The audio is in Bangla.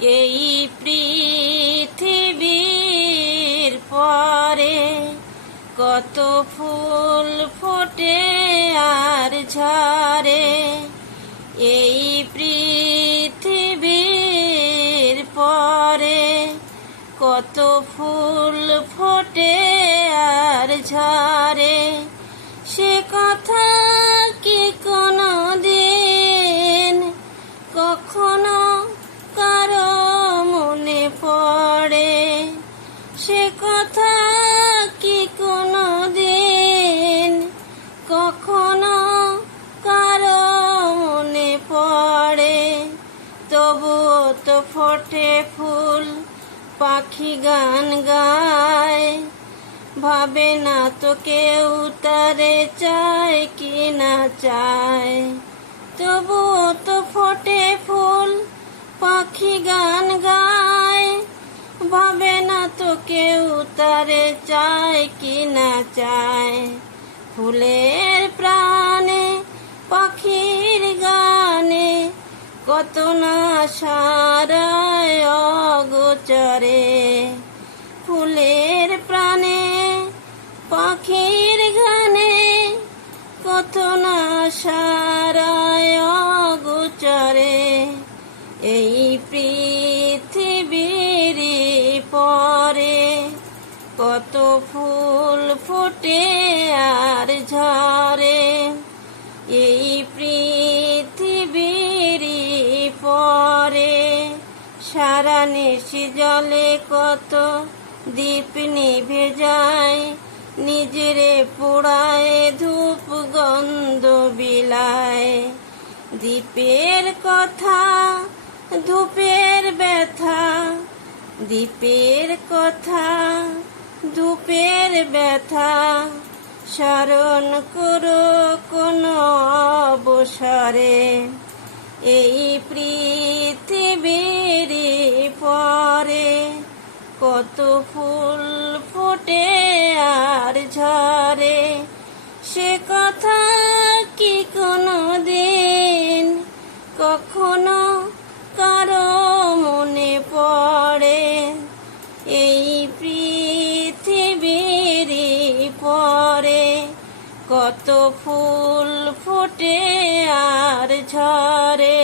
এই পৃথিবীর পরে কত ফুল ফোটে আর ঝরে। এই পৃথিবীর পরে কত ফুল ফোটে আর ঝরে। সে কথা সে কথা কি কোনো দিন কখনো কারও মনে পড়ে? তবুও তো ফোটে ফুল পাখি গান গায়। ভাবে না তো কেউ তারে চায় কি না চায়। তবুও তো ফোটে ফুল পাখি গান ভাবে না তো কেউ তারে চায় কি না চায়। ফুলের প্রাণে, পাখির গানে কত না সারায় অগোচরে। ফুলের প্রাণে, পাখির গানে কত না সারায় অগোচরে। এই কত ফুল ফোটে আর ঝরে। এই পৃথিবীর পরে সারা নিশি জলে কত দীপ নিভে যায়। নিজেরে পোড়ায় ধূপ গন্ধ বিলায়। দ্বীপের কথা, ধূপের ব্যথা, দ্বীপের কথা ধূপের ব্যথা স্মরণ করো কোনো অবসরে। এই পৃথিবীর পরে কত ফুল ফোটে আর ঝরে। সে কথা কি কোনো দিন কখনো কত ফুল ফোটে আর ঝরে।